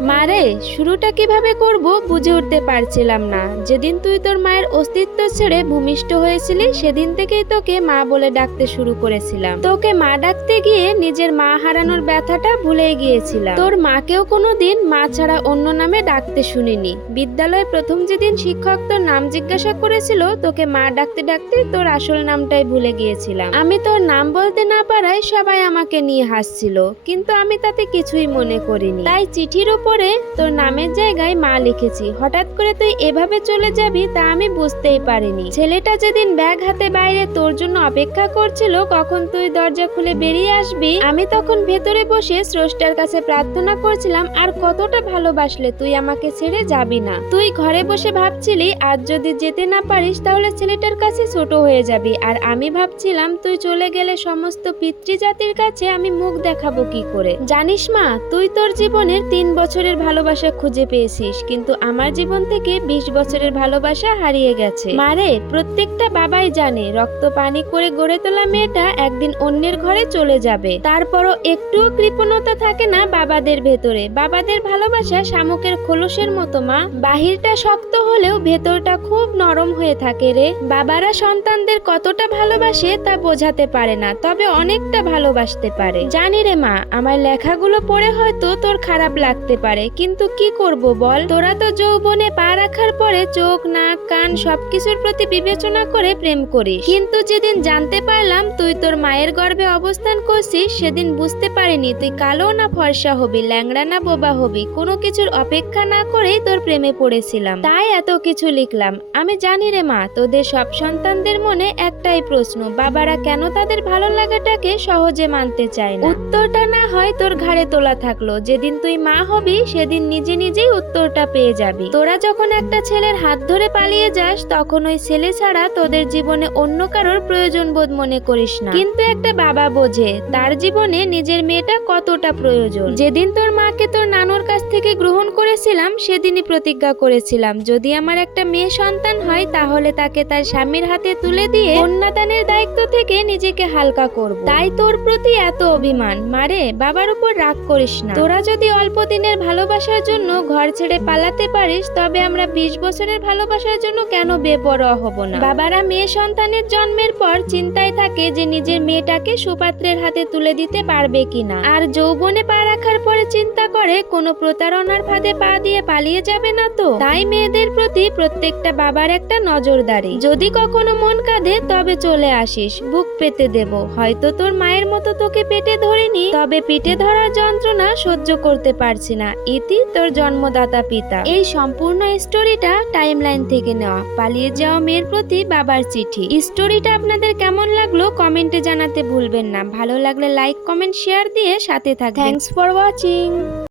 মারে শুরুটা কীভাবে করব বুঝে উঠতে পারছিলাম না। যেদিন তুই তোর মায়ের অস্তিত্ব ছেড়ে ভূমিষ্ঠ হয়েছিলি, সেদিন থেকেই তোকে মা বলে ডাকতে শুরু করেছিলাম। তোকে মা ডাকতে গিয়ে নিজের মা হারানোর ব্যথাটা ভুলে গিয়েছিলাম। তোর মাকেও কোনোদিন মা ছাড়া অন্য নামে ডাকতে শুনিনি। বিদ্যালয়ে প্রথম যেদিন শিক্ষক তোর নাম জিজ্ঞাসা করেছিল, তোকে মা ডাকতে ডাকতে তোর আসল নামটাই ভুলে গিয়েছিলাম। আমি তোর নাম বলতে না পারায় সবাই আমাকে নিয়ে হাসছিল, কিন্তু আমি তাতে কিছুই মনে করিনি। তাই চিঠির উপরে তোর নামের জায়গায় মা লিখেছি। হঠাৎ করে তুই এভাবে চলে যাবি তা আমি বুঝতেই পারিনি। ছেলেটা যেদিন ব্যাগ হাতে বাইরে তোর জন্য অপেক্ষা করছিল, কখন তুই দরজা খুলে বেরিয়ে আসবি, আমি তখন ভেতরে বসে স্রষ্টার কাছে প্রার্থনা করছিলাম, আর কতটা ভালোবাসলে তুই আমাকে ছেড়ে যাবি না? তুই ঘরে বসে ভাবছিলি, আজ যদি যেতে না পারিস, তাহলে ছেলেটার কাছে ছোট হয়ে যাবি। আর আমি ভাবছিলাম, তুই চলে গেলে সমস্ত পিতৃজাতির কাছে আমি মুখ দেখাবো কি করে? জানিস মা, তুই তোর জীবনের তিন বছরের ভালোবাসা খুঁজে পেয়েছিস, কিন্তু আমার জীবন থেকে বিশ বছরের ভালোবাসা হারিয়ে গেছে। মারে, প্রত্যেকটা বাবাই জানে, রক্ত পানি করে গড়ে তোলা মেয়েটা একদিন অন্যের ঘরে চলে যাবে। তারপরও একটুও কৃপণতা থাকে না বাবাদের ভেতরে। বাবাদের ভালোবাসা শামুকের খোলসের মতো, মা। বাহিরটা শক্ত হলেও ভেতরটা খুব নরম হয়ে থাকে রে। বাবারা সন্তানদের কতটা ভালোবাসে তা বোঝাতে পারে না, তবে অনেকটা ভালোবাসতে পারে। জানি রে মা, আমার লেখাগুলো পড়ে হয়তো তোর খারাপ লাগতে পারে। কিন্তু কি করব বল? তোরা তো যৌবনে পা রাখার পরে চোখ, নাক, কান সবকিছুর প্রতি বিবেচনা করে প্রেম করিস। কিন্তু যেদিন জানতে পারলাম তুই তোর মায়ের গর্ভে অবস্থান করছিস, সেদিন বুঝতে পারিনি তুই কালো না ফর্সা হবি, ল্যাংড়া না বোবা হবি। কোনো কিছুর অপেক্ষা না করেই তোর প্রেমে পড়েছিলাম। তাই এত কিছু লিখলাম। আমি জানি রে মা, তোদের সব সন্তানদের মনে একটাই প্রশ্ন, বাবারা কেন তাদের ভালো লাগাটাকে সহজে মানতে চায় না? উত্তরটা না হয় তোর ঘাড়ে তোলা থাকল, যেদিন তুই মা হবি সেদিন নিজে নিজেই উত্তরটা পেয়ে যাবি। তোরা যখন একটা ছেলের হাত ধরে পালিয়ে যাস, তখন ওই ছেলে ছাড়া তোদের জীবনে অন্য কারোর প্রয়োজন বোধ মনে করিস না। কিন্তু একটা বাবা বোঝে, তার জীবনে নিজের মেয়েটা কতটা প্রয়োজন। যেদিন তোর মাকে তোর নানুর কাছ থেকে গ্রহণ করেছিলাম, সেদিনই প্রতিজ্ঞা করেছিলাম, যদি আমার একটা মেয়ে সন্তান হয়, তাহলে তাকে তার স্বামীর হাতে তুলে দিয়ে কন্যাদানের দায়িত্ব থেকে নিজেকে হালকা করব। তাই তোর প্রতি এত অভিমান। মারে, বাবার উপর রাগ করিস না। তোরা যদি অল্প দিনের ভালোবাসার জন্য ঘর ছেড়ে পালাতে পারিস, তবে আমরা বিশ বছরের ভালোবাসার জন্য কেন বেপরোয়া হব না? বাবারা মেয়ে সন্তানের জন্মের পর চিন্তায় থাকে যে নিজের মেয়েটাকে সুপাত্রের হাতে তুলে দিতে পারবে কিনা। আর যৌবনে পা রাখার পরে চিন্তা করে, কোনো প্রতারণার ফাঁদে পা দিয়ে পালিয়ে যাবে না তো? তাই মেয়েদের প্রতি প্রত্যেকটা বাবার একটা নজরদারি। যদি কখনো মন কাঁদে, তবে চলে আসিস। বুক পেতে দেব। হয়তো তোর মায়ের মতো তোকে পেটে ধরিনি, তবে পিঠে ধরার যন্ত্রণা সহ্য করতে পারছি না। ইতি তোর জন্মদাতা পিতা। এই সম্পূর্ণ স্টোরিটা টাইমলাইন থেকে নেওয়া। পালিয়ে যাওয়া মেয়ের প্রতি বাবার চিঠি। স্টোরিটা আপনাদের কেমন লাগল কমেন্টে জানাতে ভুলবেন না। ভালো লাগলে লাইক, কমেন্ট, শেয়ার দিয়ে সাথে থাকবেন। Thanks for watching